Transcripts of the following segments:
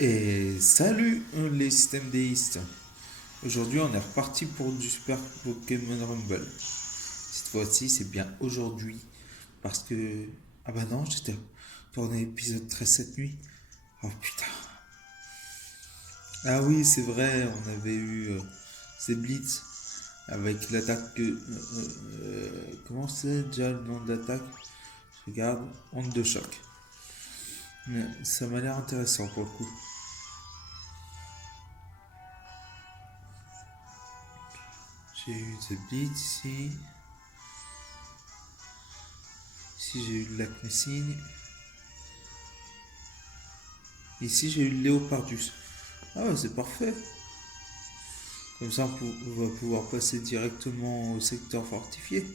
Et salut les systèmes déistes. Aujourd'hui on est reparti pour du Super Pokémon Rumble. Cette fois-ci c'est bien aujourd'hui parce que... Ah bah non, j'étais tourné épisode 13 cette nuit. Oh putain. Ah oui c'est vrai, on avait eu ces Blitz avec l'attaque... comment c'est déjà le nom de l'attaque? Je regarde, onde de choc. Mais ça m'a l'air intéressant pour le coup. J'ai eu The Blitz ici. Ici j'ai eu le lac Messine. Ici j'ai eu le Léopardus. Ah ouais, c'est parfait. Comme ça on va pouvoir passer directement au secteur fortifié.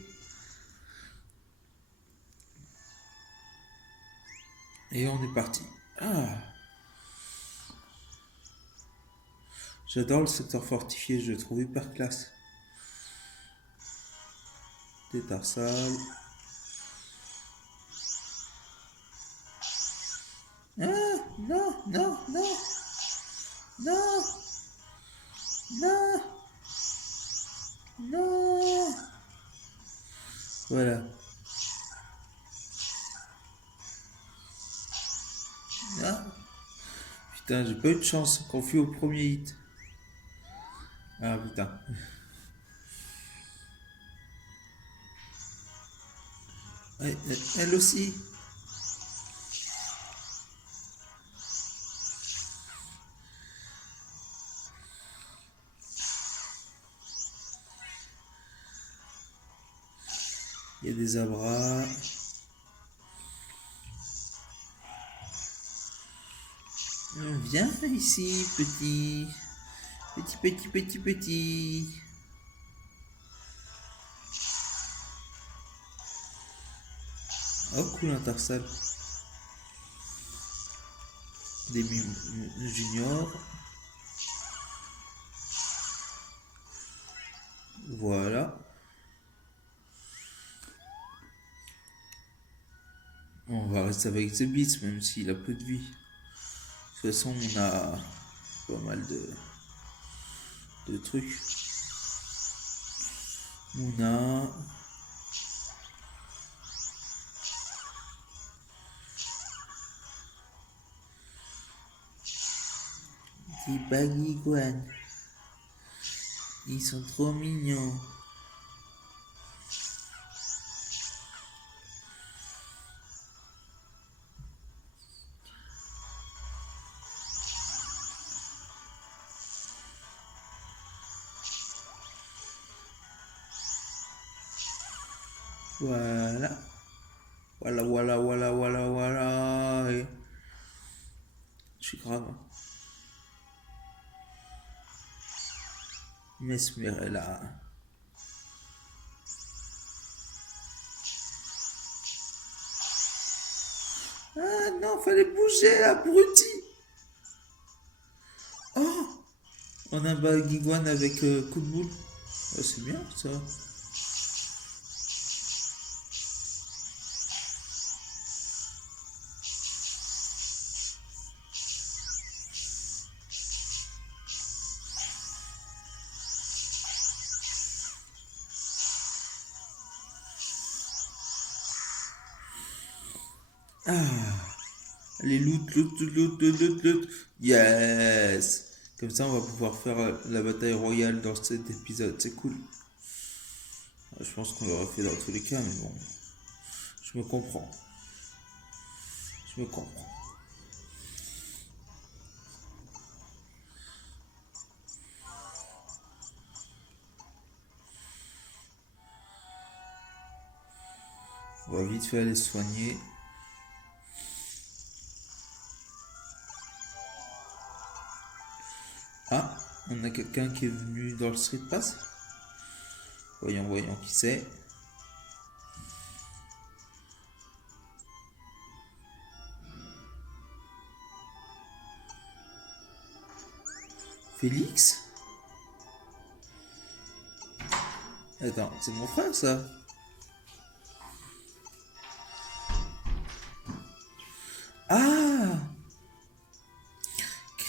Et on est parti. Ah, j'adore le secteur fortifié, je le trouve hyper classe. Des tarsales. Ah, non, non, non, non, non, non. Voilà. Ah, putain, j'ai pas eu de chance, confus au premier hit. Ah putain. Elle aussi. Il y a des abras. Viens ici, petit. Petit, petit, petit, petit. Oh, cool, un tarsal. Des juniors. Voilà. On va rester avec The Beats, même s'il a peu de vie. De toute façon, on a pas mal de trucs. On a... des baguiguanes. Ils sont trop mignons. Voilà. Voilà, voilà, voilà, voilà, voilà. Et... je suis grave. Mesmerella. Ah non, fallait bouger, abruti. Oh, on a un baguiguane avec coup de boule. Oh, c'est bien ça. Ah, allez, loot, loot, loot, loot, loot, loot. Yes. Comme ça, on va pouvoir faire la bataille royale dans cet épisode. C'est cool. Je pense qu'on l'aurait fait dans tous les cas, mais bon, je me comprends. Je me comprends. On va vite fait aller se soigner. Ah, on a quelqu'un qui est venu dans le street pass. Voyons, voyons qui c'est. Félix? Attends, c'est mon frère ça? Ah!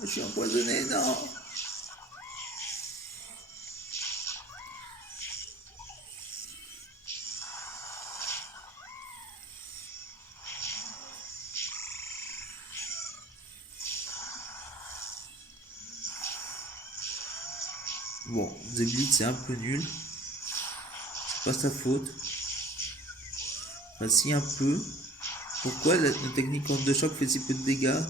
Je suis empoisonné, non. Bon, Zeblit c'est un peu nul. C'est pas sa faute. Enfin, si un peu. Pourquoi la technique onde de choc fait si peu de dégâts?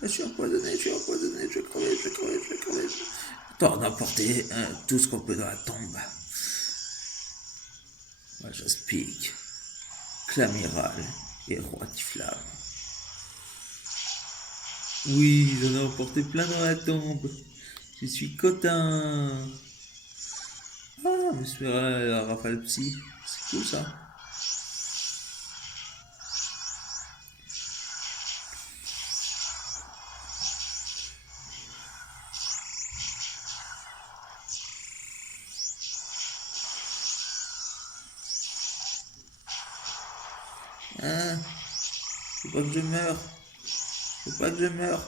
Ah, je suis empoisonné, je vais crever, je vais crever. Tort d'emporter tout ce qu'on peut dans la tombe. Moi, j'aspique. Clamiral et roi de flamme. Oui, j'en ai emporté plein dans la tombe. Je suis cotin. Ah, me suis la rafale psy. C'est cool ça. Hein? Faut pas que je meure. Faut pas que je meure.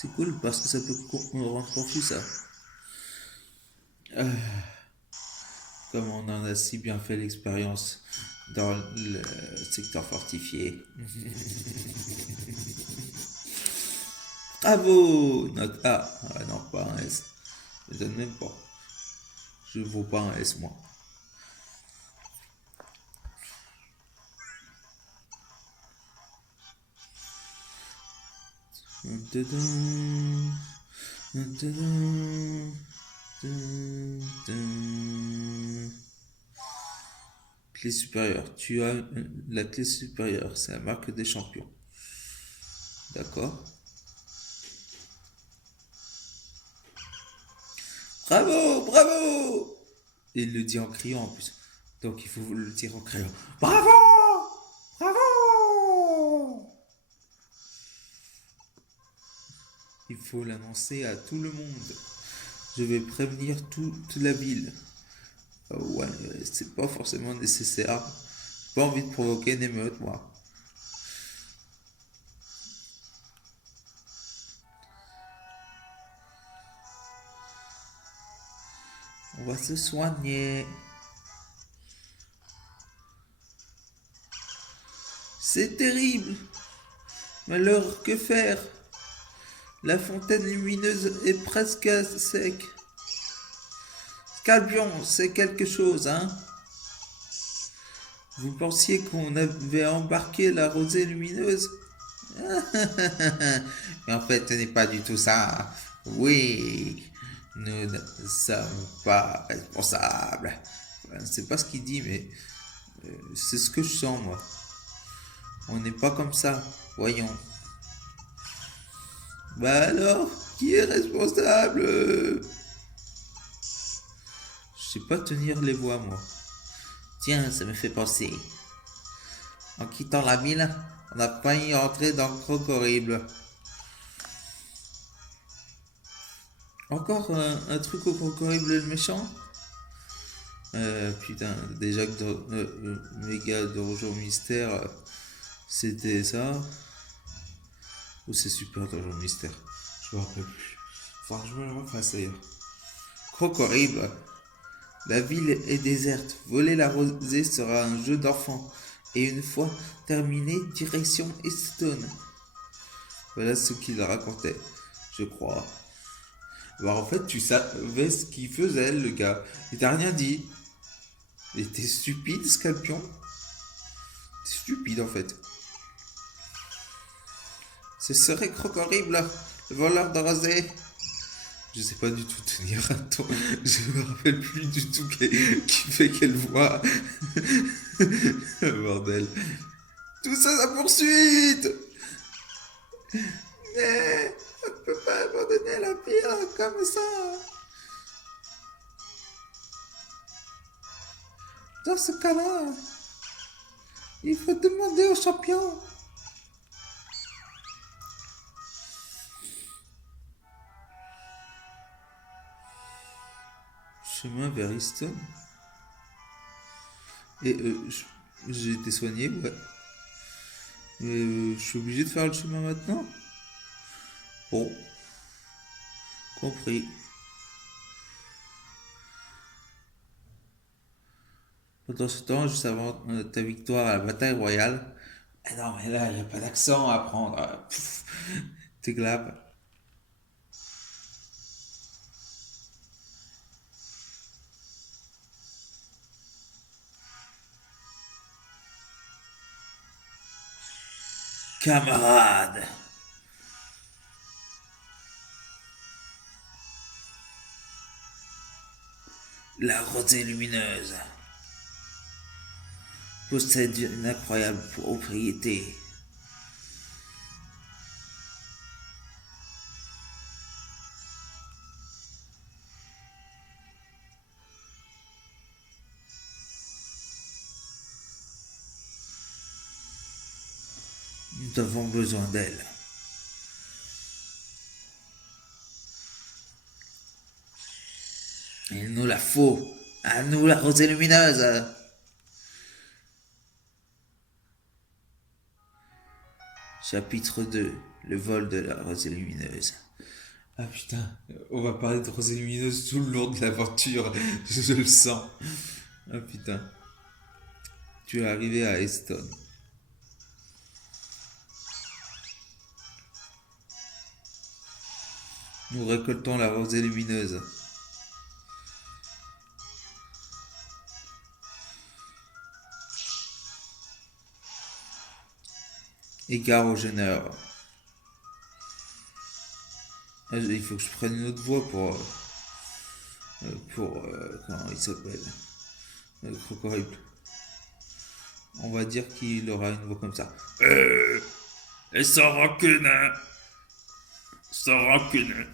C'est cool parce que ça peut me rendre confus ça. Comme on en a si bien fait l'expérience dans le secteur fortifié. Bravo! Note A. Ah non, pas un S. Je donne même pas. Je vaux pas un S moi. Clé supérieure. Tu as la clé supérieure. C'est la marque des champions. D'accord. Bravo, bravo! Et il le dit en criant en plus. Donc il faut le dire en criant. Bravo! Bravo! Il faut l'annoncer à tout le monde. Je vais prévenir toute la ville. Ouais, c'est pas forcément nécessaire. J'ai pas envie de provoquer une émeute, moi. On va se soigner. C'est terrible. Mais alors, que faire? La fontaine lumineuse est presque à sec. Scorpion, c'est quelque chose, hein? Vous pensiez qu'on avait embarqué la rosée lumineuse? Mais en fait, ce n'est pas du tout ça. Oui, nous ne sommes pas responsables. Je ne sais pas ce qu'il dit, mais c'est ce que je sens, moi. On n'est pas comme ça. Voyons. Bah alors, qui est responsable? Je sais pas tenir les voix, moi. Tiens, ça me fait penser. En quittant la ville, on a failli entrer dans le croc horrible. Encore un truc au croc horrible le méchant? Putain, déjà que méga Donjon Mystère, c'était ça. Ou c'est super Donjon Mystère? Je me rappelle plus. Faudra que je me le refasse d'ailleurs. Croc horrible. La ville est déserte. Voler la rosée sera un jeu d'enfant. Et une fois terminé, direction Easton. Voilà ce qu'il racontait, je crois. Alors en fait, tu savais ce qu'il faisait, le gars. Il t'a rien dit. Il était stupide, Scorpion. Stupide en fait. Ce serait croque horrible, le voleur de rosée. Je sais pas du tout tenir un ton. Je me rappelle plus du tout qui fait quelle voix. Bordel. Tout ça, la poursuite. Mais on ne peut pas abandonner la ville comme ça. Dans ce cas-là, Il faut demander au champion. Chemin vers Easton. Et j'ai été soigné, ouais. Je suis obligé de faire le chemin maintenant. Bon, compris. Pendant ce temps, juste avant ta victoire à la bataille royale. Ah non, mais là, il n'y a pas d'accent à prendre. T'es glab. Camarade. La rosée lumineuse possède une incroyable propriété. Nous avons besoin d'elle. Il nous la faut. À nous la rosée lumineuse. Chapitre 2. Le vol de la rosée lumineuse. Ah putain, on va parler de rosée lumineuse tout le long de l'aventure. Je le sens. Ah putain. Tu es arrivé à Eston. Nous récoltons la rosée lumineuse. Égare au jeûneur. Ah, il faut que je prenne une autre voix comment il s'appelle, Crocodile. On va dire qu'il aura une voix comme ça. Et sans rancune, hein. Sans rancune.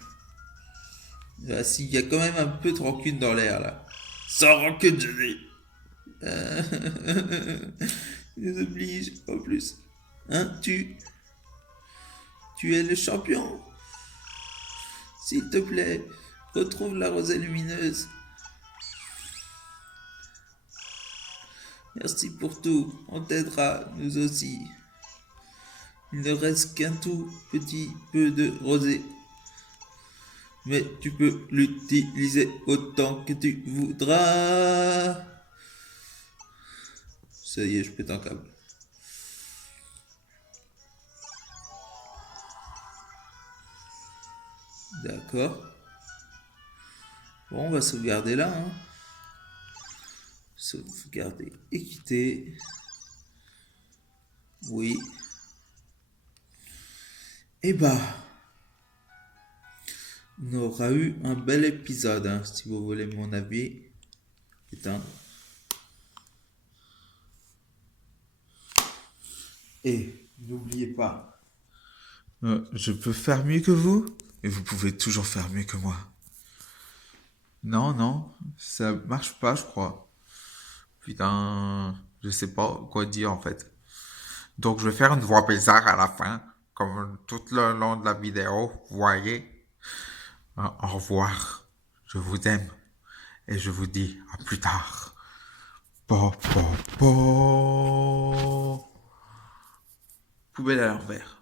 Ah, si, il y a quand même un peu de rancune dans l'air là. Sans rancune, je dis. Il nous oblige en plus. Hein, tu es le champion. S'il te plaît, retrouve la rosée lumineuse. Merci pour tout, on t'aidera, nous aussi. Il ne reste qu'un tout petit peu de rosée. Mais tu peux l'utiliser autant que tu voudras. Ça y est, je pète un câble. D'accord. Bon, on va sauvegarder là. Hein. Sauvegarder et quitter. Oui. Et bah, on aura eu un bel épisode, hein, si vous voulez mon avis. Éteindre. Et n'oubliez pas, je peux faire mieux que vous, et vous pouvez toujours faire mieux que moi. Non, non, ça marche pas, je crois. Putain, je sais pas quoi dire en fait. Donc je vais faire une voix bizarre à la fin, comme tout le long de la vidéo, vous voyez. Au revoir, je vous aime, et je vous dis à plus tard. Po, po, po. Poubelle à l'envers.